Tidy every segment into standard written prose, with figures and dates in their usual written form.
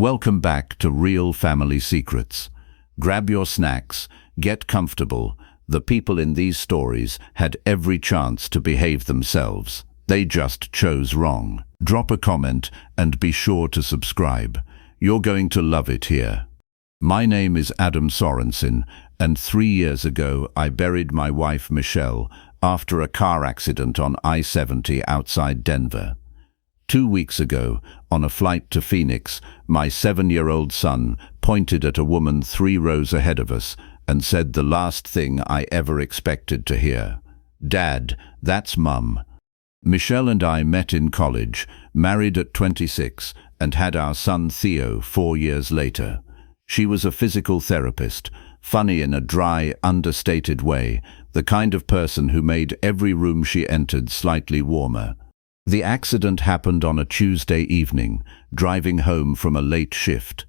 Welcome back to Real Family Secrets. Grab your snacks, get comfortable. The people in these stories had every chance to behave themselves. They just chose wrong. Drop a comment and be sure to subscribe. You're going to love it here. My name is Adam Sorensen, and 3 years ago I buried my wife Michelle after a car accident on I-70 outside Denver. 2 weeks ago, on a flight to Phoenix, my 7-year-old son pointed at a woman 3 rows ahead of us and said the last thing I ever expected to hear. "Dad, that's Mum." Michelle and I met in college, married at 26, and had our son Theo 4 years later. She was a physical therapist, funny in a dry, understated way, the kind of person who made every room she entered slightly warmer. The accident happened on a Tuesday evening, driving home from a late shift.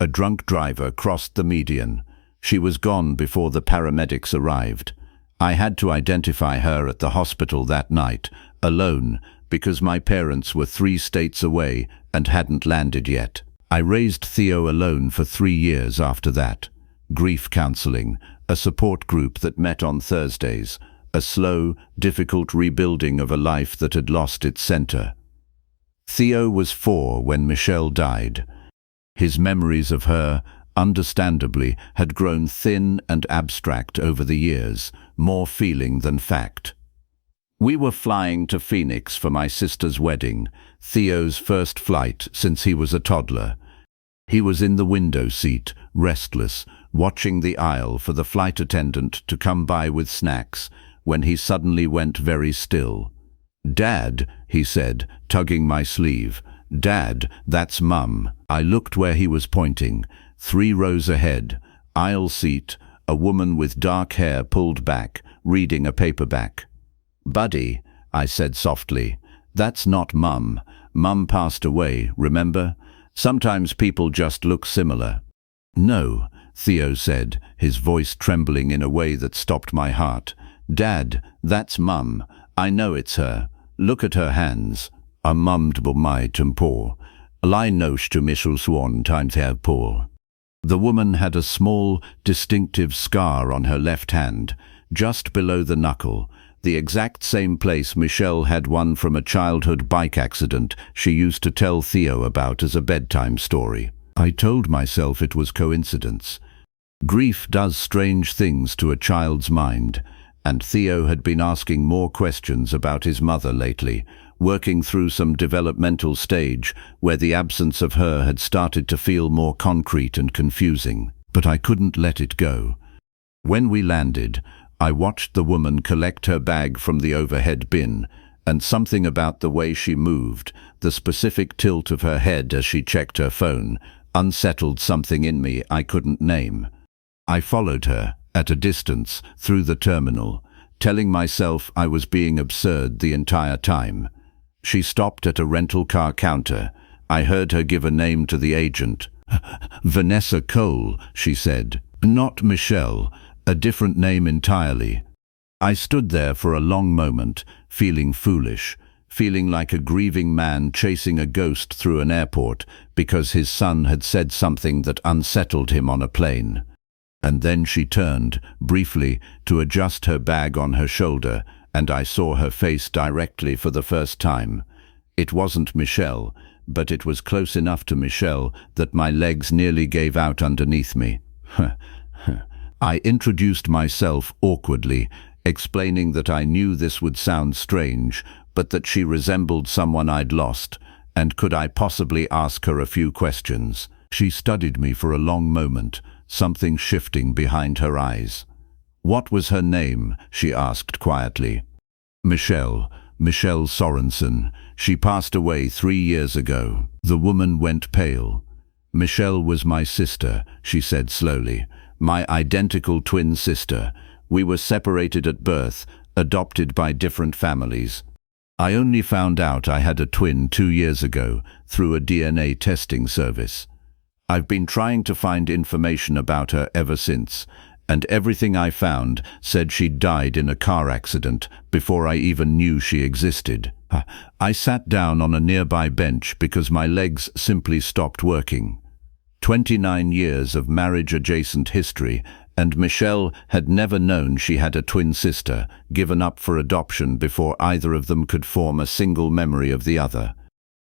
A drunk driver crossed the median. She was gone before the paramedics arrived. I had to identify her at the hospital that night, alone, because my parents were 3 states away and hadn't landed yet. I raised Theo alone for 3 years after that. Grief counseling, a support group that met on Thursdays, a slow, difficult rebuilding of a life that had lost its center. Theo was 4 when Michelle died. His memories of her, understandably, had grown thin and abstract over the years, more feeling than fact. We were flying to Phoenix for my sister's wedding, Theo's first flight since he was a toddler. He was in the window seat, restless, watching the aisle for the flight attendant to come by with snacks, when he suddenly went very still. "Dad," he said, tugging my sleeve. "Dad, that's Mum." I looked where he was pointing, 3 rows ahead, aisle seat, a woman with dark hair pulled back, reading a paperback. "Buddy," I said softly, "that's not Mum. Mum passed away, remember? Sometimes people just look similar." "No," Theo said, his voice trembling in a way that stopped my heart. "Dad, that's Mum. I know it's her. Look at her hands." A mummed my tempo. "I know to Michel Swan times have poor." The woman had a small, distinctive scar on her left hand, just below the knuckle, the exact same place Michelle had one from a childhood bike accident she used to tell Theo about as a bedtime story. I told myself it was coincidence. Grief does strange things to a child's mind, and Theo had been asking more questions about his mother lately, working through some developmental stage where the absence of her had started to feel more concrete and confusing. But I couldn't let it go. When we landed, I watched the woman collect her bag from the overhead bin, and something about the way she moved, the specific tilt of her head as she checked her phone, unsettled something in me I couldn't name. I followed her, at a distance, through the terminal, telling myself I was being absurd the entire time. She stopped at a rental car counter. I heard her give a name to the agent. "Vanessa Cole," she said. "Not Michelle, a different name entirely." I stood there for a long moment, feeling foolish, feeling like a grieving man chasing a ghost through an airport because his son had said something that unsettled him on a plane. And then she turned, briefly, to adjust her bag on her shoulder, and I saw her face directly for the first time. It wasn't Michelle, but it was close enough to Michelle that my legs nearly gave out underneath me. I introduced myself awkwardly, explaining that I knew this would sound strange, but that she resembled someone I'd lost, and could I possibly ask her a few questions. She studied me for a long moment, something shifting behind her eyes. "What was her name?" she asked quietly. Michelle Sorensen. She passed away 3 years ago." The woman went pale. "Michelle was my sister," she said slowly. "My identical twin sister. We were separated at birth, adopted by different families. I only found out I had a twin 2 years ago through a DNA testing service. I've been trying to find information about her ever since, and everything I found said she'd died in a car accident before I even knew she existed." I sat down on a nearby bench because my legs simply stopped working. 29 years of marriage-adjacent history, and Michelle had never known she had a twin sister, given up for adoption before either of them could form a single memory of the other.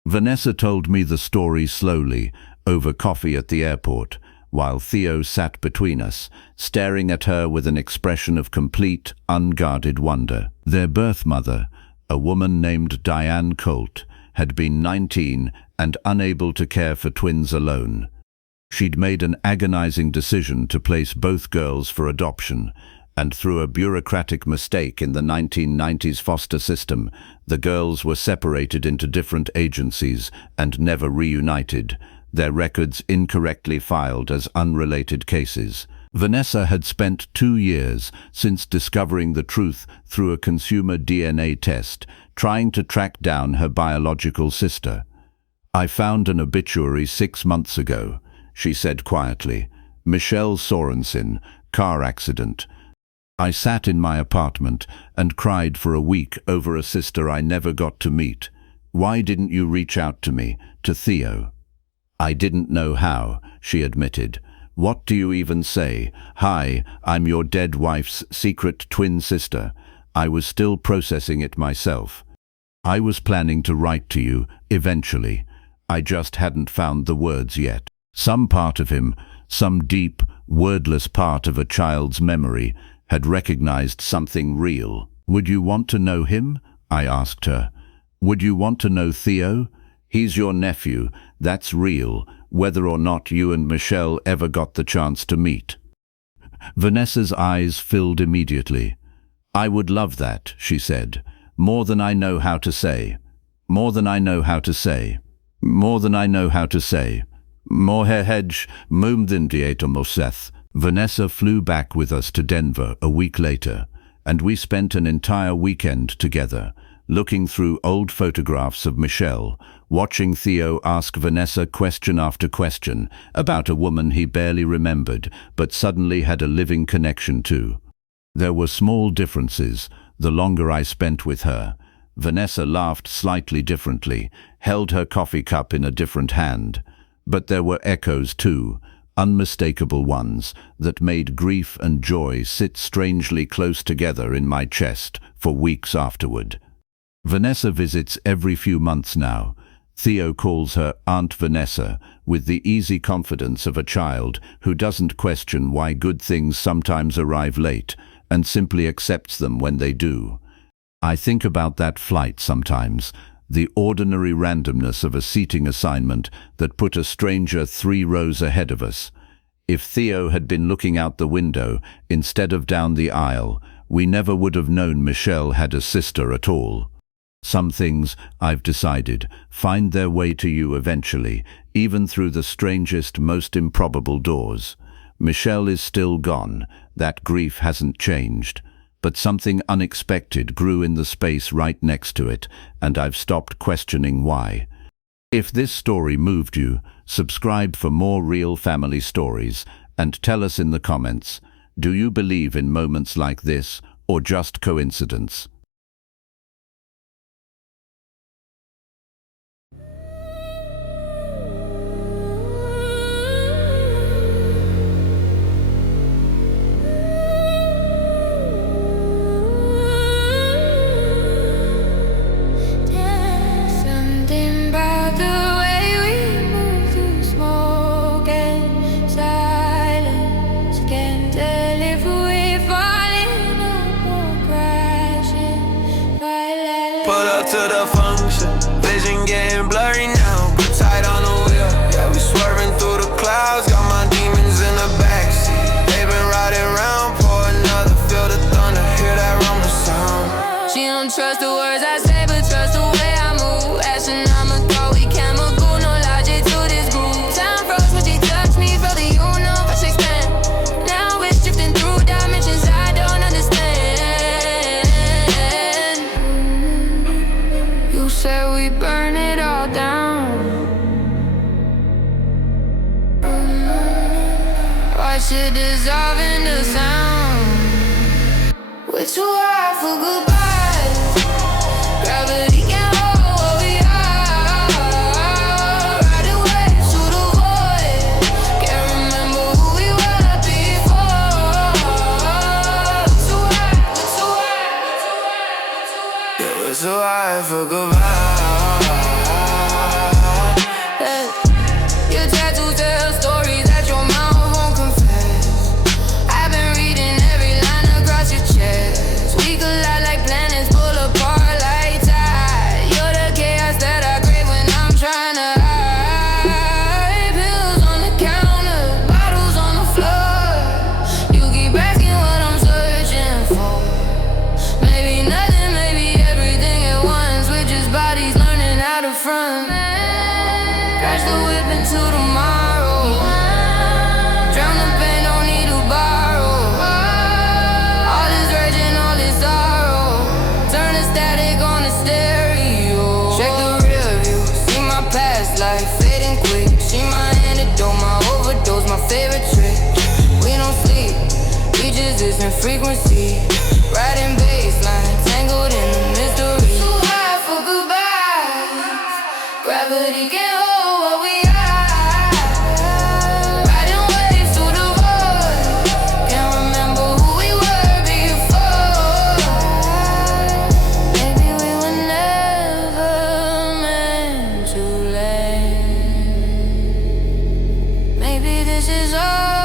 Vanessa told me the story slowly, over coffee at the airport, while Theo sat between us, staring at her with an expression of complete, unguarded wonder. Their birth mother, a woman named Diane Colt, had been 19 and unable to care for twins alone. She'd made an agonizing decision to place both girls for adoption, and through a bureaucratic mistake in the 1990s foster system, the girls were separated into different agencies and never reunited, their records incorrectly filed as unrelated cases. Vanessa had spent 2 years since discovering the truth through a consumer DNA test, trying to track down her biological sister. "I found an obituary 6 months ago," she said quietly. "Michelle Sorensen, car accident. I sat in my apartment and cried for a week over a sister I never got to meet. Why didn't you reach out to me, to Theo?" "I didn't know how," she admitted. "What do you even say? Hi, I'm your dead wife's secret twin sister. I was still processing it myself. I was planning to write to you, eventually. I just hadn't found the words yet." Some part of him, some deep, wordless part of a child's memory, had recognized something real. "Would you want to know him?" I asked her. "Would you want to know Theo? He's your nephew, that's real, whether or not you and Michelle ever got the chance to meet." Vanessa's eyes filled immediately. "I would love that," she said. "More than I know how to say. More than I know how to say. More than I know how to say. Moherhedge Mumdindietomoseth." Vanessa flew back with us to Denver a week later, and we spent an entire weekend together, looking through old photographs of Michelle, watching Theo ask Vanessa question after question about a woman he barely remembered, but suddenly had a living connection to. There were small differences the longer I spent with her. Vanessa laughed slightly differently, held her coffee cup in a different hand. But there were echoes too, unmistakable ones, that made grief and joy sit strangely close together in my chest for weeks afterward. Vanessa visits every few months now. Theo calls her Aunt Vanessa with the easy confidence of a child who doesn't question why good things sometimes arrive late and simply accepts them when they do. I think about that flight sometimes, the ordinary randomness of a seating assignment that put a stranger 3 rows ahead of us. If Theo had been looking out the window instead of down the aisle, we never would have known Michelle had a sister at all. Some things, I've decided, find their way to you eventually, even through the strangest, most improbable doors. Michelle is still gone. That grief hasn't changed. But something unexpected grew in the space right next to it, and I've stopped questioning why. If this story moved you, subscribe for more real family stories, and tell us in the comments, do you believe in moments like this, or just coincidence? Pull up to the function, vision getting blurry now. Grip tight on the wheel, yeah, we swerving through the clouds. Got my demons in the backseat. They been riding around, pour another, feel the thunder, hear that rumbling sound. She don't trust the words I say, but trust the way I move. Astronomical, we chemical, no logic to this groove. Time froze when she touched me, felt the universe expand. Now we're drifting through dimensions I don't understand. You said we burn it all down. Watch it dissolve into sound. We're too high for goodbye. Gravity can't hold what we are. Ride away to the void. tattoos tell stories that your mouth won't confess. I've been reading every line across your chest. We collide like planets, pull apart like tide. You're the chaos that I crave when I'm trying to hide. Pills on the counter, bottles on the floor. You keep asking what I'm searching for. Maybe nothing, maybe everything at once. We're just bodies learning how to front. Crash the whip into tomorrow. Drown the pain, don't need to borrow. All this rage and all this sorrow. Turn the static on the stereo. Check the rear view, see my past life fading quick. See my antidote, my overdose, my favorite trick. We don't sleep, we just listen frequency. Riding baseline, tangled in the mystery. Too high for goodbye. Gravity can't hold what we are. Riding waves through the void. Can't remember who we were before. Maybe we were never meant to last. Maybe this is all